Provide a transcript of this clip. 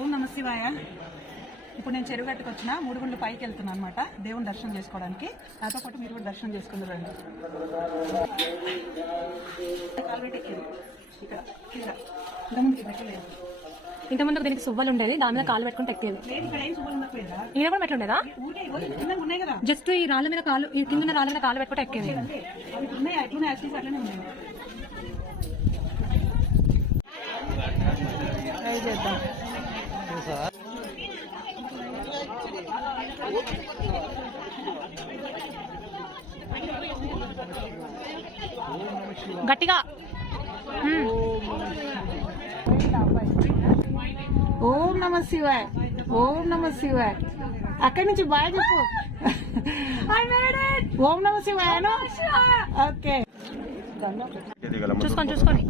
ఓం నమ శివాయ. ఇప్పుడు నేను చెరువు గట్టుకు వచ్చిన 3 గుండ్లు పైకి వెళ్తున్నాను అనమాట దేవుని దర్శనం చేసుకోవడానికి. నాతో పాటు మీరు కూడా దర్శనం చేసుకుంటారండి. ఇంతకుముందు దీనికి సువ్వలు ఉండేది, దాని మీద కాలు పెట్టుకుని ఎక్కేది. ఈయన కూడా మెట్లు ఉండేదా? జస్ట్ ఈ రాళ్ళ మీద కాలు, ఈ కింద రాళ్ళ మీద కాలు పెట్టుకుంటే ఎక్కేది. చేద్దాం. గట్టిగా ఓం నమ శివాయ్, ఓం నమ శివాయ్. అక్కడి నుంచి బాగా చెప్పు. ఓం నమ శివాయ. ఓకే, చూసుకోండి.